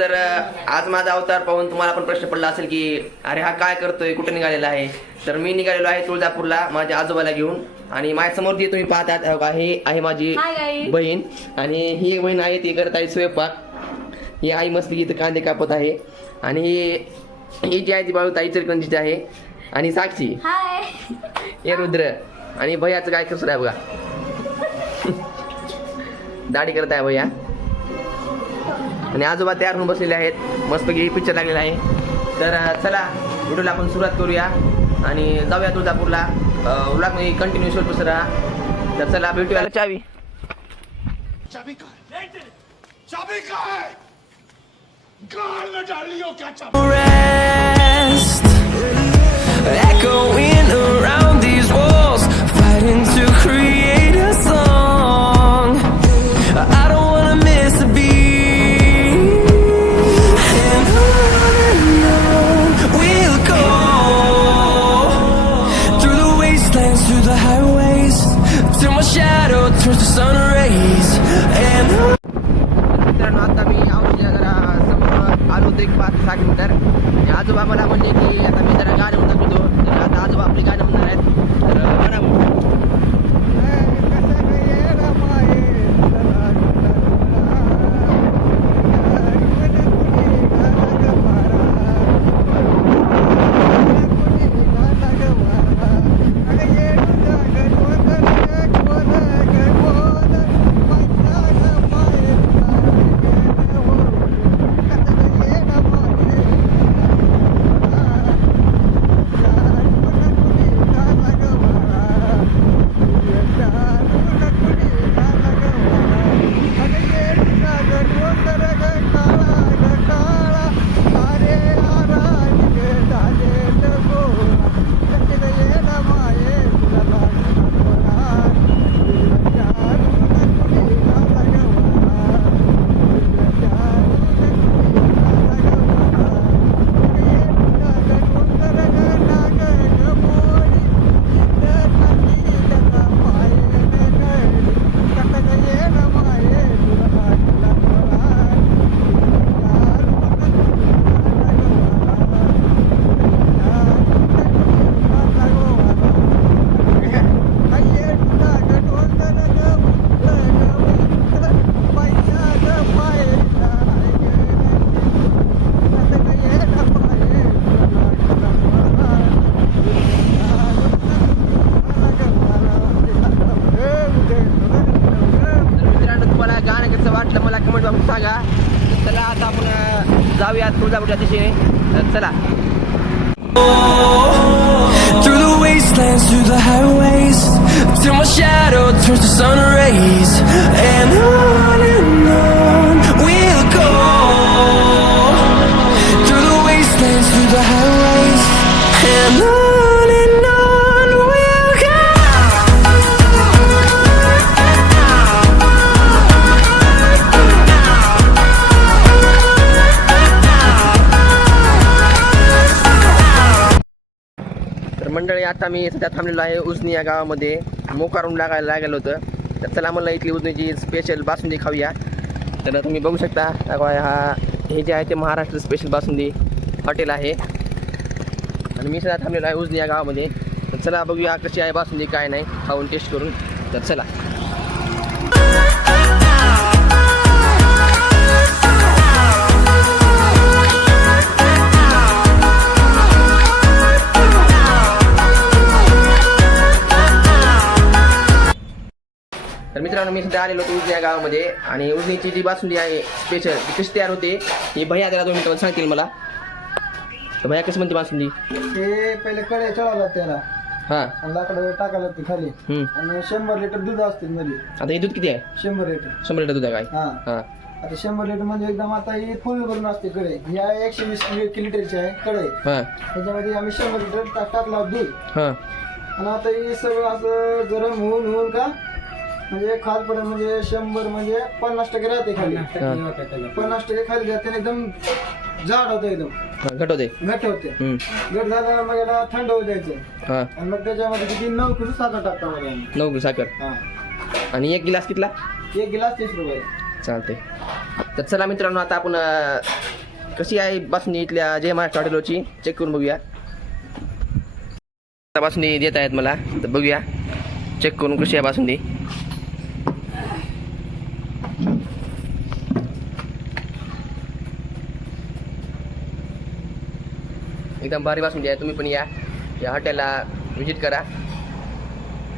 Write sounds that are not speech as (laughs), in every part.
तर आज माझा अवतार पाहून तुम्हाला पण प्रश्न पडला असेल की अरे हा काय करतोय? कुठे निघालेला आहे? तर मी निघालेलो आहे तुळजापूरला माझ्या आजोबाला घेऊन. आणि माझ्यासमोर जी तुम्ही पाहतात हे हे आहे माझी. बहीण. आणि ही एक बहीण आहे ती करत आहे स्वयंपाक. ही आई मस्त इथं कांदे कापत आहे. आणि ही ही जी आहे ती बाळू ताई चिरकंजीची आहे. आणि साक्षी. हे रुद्र. आणि भैयाचं काय कसं आहे बघा. (laughs) दाढी करत आहे भैया. आणि आजोबा तयार होऊन बसलेले आहेत. मस्तपैकी पिक्चर लागलेला आहे. तर चला व्हिडिओला आपण सुरुवात करूया. आणि जाऊया तुळजापूरला. व्लॉगमध्ये कंटिन्यू शोध पसरा तर चला भेटूया. चावी. है है चाबी rest Echoing around these walls. होतो एक पाच सहा किलोमीटर. आजोबा मला म्हणले की आता मी जाऊयात तुळजापूरच्या दिशेने तर चला Through the wastelands, through the highways Till my shadow turns to sun rays And on आता मी सध्या थांबलेलो आहे उजनी या गावामध्ये. मोकारून लागायला लागलं होतं. तर चला मला इथली उजनीची स्पेशल बासुंदी खाऊया. तर तुम्ही बघू शकता हा हा हे जे आहे ते महाराष्ट्र स्पेशल बासुंदी हॉटेल आहे. आणि मी सध्या थांबलेलो आहे उजनी या गावामध्ये. तर चला बघूया कशी आहे बासुंदी काय नाही. खाऊन टेस्ट करून. तर चला. मित्रांनो मी सध्या आलेलो होतो उजनी या गावामध्ये आणि उजनीची जी बासुंदी आहे स्पेशल ती कशी तयार होते ही भैया त्याला दोन मिनिटं सांगतील मला. तर भैया कसं म्हणते बासुंदी? ते पहिले कढई चढवला त्याला. हां. आणि लाकडं टाकायला ते खाली. हम्म. आणि शंभर लिटर दूध असते मध्ये. आता हे दूध किती आहे? शंभर लिटर. शंभर लिटर दूध आहे काय? हा. हां. आता शंभर लिटर म्हणजे एकदम आता ही फुल भरून असते ही आहे एकशे वीस लिटरची आहे हां. त्याच्यामध्ये आम्ही शंभर लिटर टाक टाकला दूध. हां. आणि आता ही सगळं असं गरम होऊन होऊन का म्हणजे खालपर्यंत म्हणजे शंभर म्हणजे पन्नास टक्के राहते खाली. पन्नास टक्के खाली. जाते आणि एकदम जाड होतं एकदम. हां घट होते. घट होते. हम्म. घट झाल्यावर मग याला थंड होऊ द्यायचं. हां. आणि मग त्याच्यामध्ये किती? नऊ किलो साखर टाकता मध्ये आम्ही. नऊ किलो साखर. हा. आणि एक गिलास कितला? एक गिलास तीस रुपये. चालते तर चला मित्रांनो आता आपण अं, कशी आहे बासुंदी इथल्या जय महाराष्ट्र हॉटेलवरची? चेक करून बघूया. आता बासुंदी देत आहेत मला. तर बघूया. चेक करून कशी आहे बासुंदी. एकदम भारी बासुंदी आहे तुम्ही पण या. या हॉटेलला व्हिजिट करा.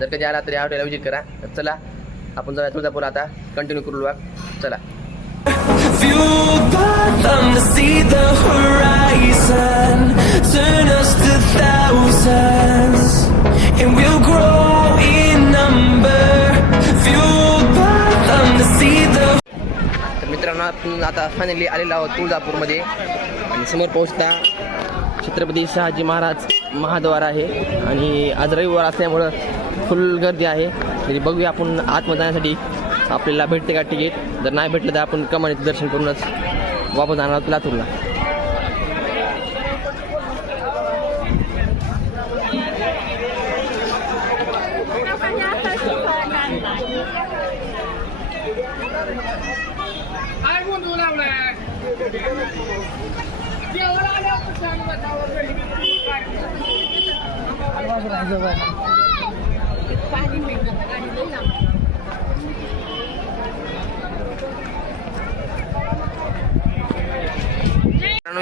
जर कधी आला तर या हॉटेलला व्हिजिट करा. तर चला आपण जाऊया तुळजापूर आता. कंटिन्यू करू बघ चला. तर मित्रांनो आपण आता फायनली आलेलो आहोत तुळजापूरमध्ये. आणि समोर पोहोचता छत्रपती शहाजी महाराज महाद्वार आहे. आणि आज रविवार असल्यामुळं फुल गर्दी आहे. तरी बघूया आपण आतमध्ये जाण्यासाठी आपल्याला भेटते का तिकीट जर नाही भेटलं तर आपण कमानीचं दर्शन करूनच वापस जाणार आहोत लातूरला.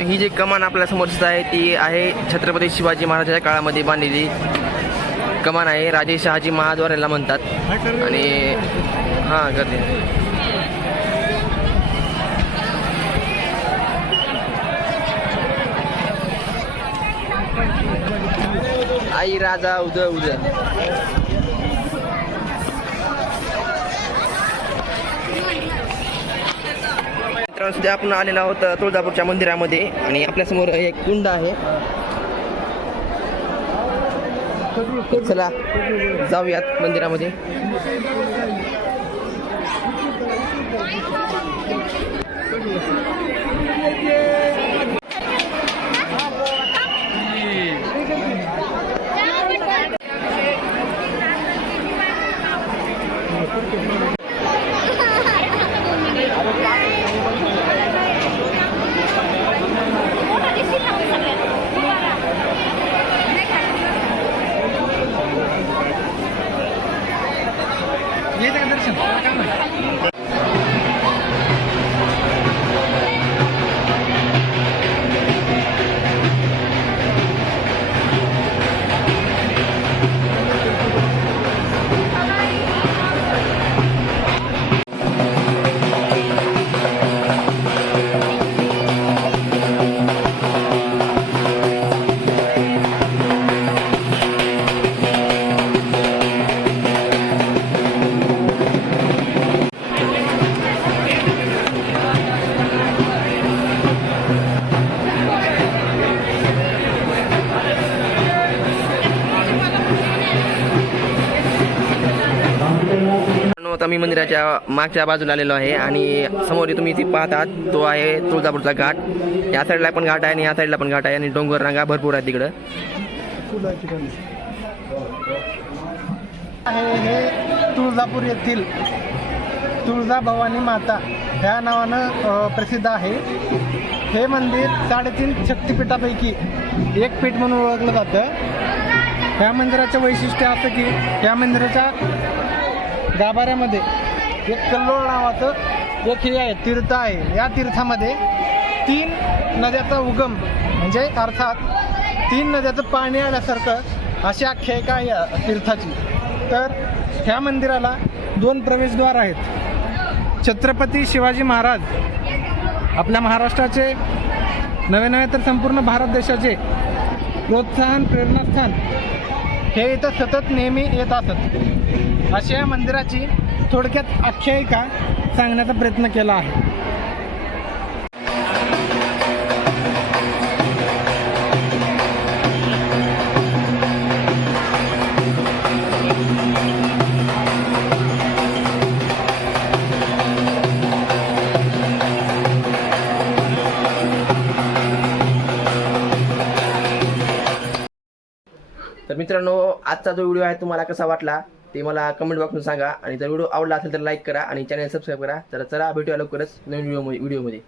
ही जी कमान आपल्यासमोर दिसत आहे ती आहे छत्रपती शिवाजी महाराजांच्या काळामध्ये बांधलेली कमान आहे. राजे शहाजी महाद्वार याला म्हणतात. आणि हां गर्दी. आई राजा उदय उदय. सध्या आपण आलेलो आहोत तुळजापूरच्या मंदिरामध्ये आणि आपल्यासमोर एक कुंड आहे. चला जाऊयात मंदिरामध्ये. मंदिराच्या मागच्या बाजूला आलेलो आहे आणि समोर तुम्ही इथे पाहत आहात तो आहे तुळजापूरचा घाट. या साईडला पण घाट आहे आणि या साईडला पण घाट आहे आणि डोंगर रांगा भरपूर आहे तिकडं. आहे हे तुळजापूर येथील तुळजा भवानी माता. ह्या नावानं प्रसिद्ध आहे. हे मंदिर साडेतीन शक्तिपीठापैकी एक पीठ म्हणून ओळखलं जातं. ह्या मंदिराचं वैशिष्ट्य असं की या मंदिराच्या गाभाऱ्यामध्ये. एक कल्लोळ नावाचं एक हे आहे तीर्थ आहे. या तीर्थामध्ये तीन नद्याचा उगम म्हणजे अर्थात तीन नद्याचं पाणी आल्यासारखं अशी आख्यायिका आहे या तीर्थाची. तर ह्या मंदिराला दोन प्रवेशद्वार आहेत. छत्रपती शिवाजी महाराज आपल्या महाराष्ट्राचे नवे नवे तर संपूर्ण भारत देशाचे प्रोत्साहन प्रेरणास्थान हे इथं सतत नेहमी येत असत. अशा या मंदिराची थोडक्यात आख्यायिका सांगण्याचा प्रयत्न केला आहे. मित्रांनो आजचा जो व्हिडिओ आहे तुम्हाला कसा वाटला ते मला कमेंट बॉक्समध्ये सांगा. आणि जर व्हिडिओ आवडला असेल तर लाईक करा आणि चॅनल सबस्क्राईब करा. तर चला भेटूया लवकरच नवीन व्हिडिओ व्हिडिओमध्ये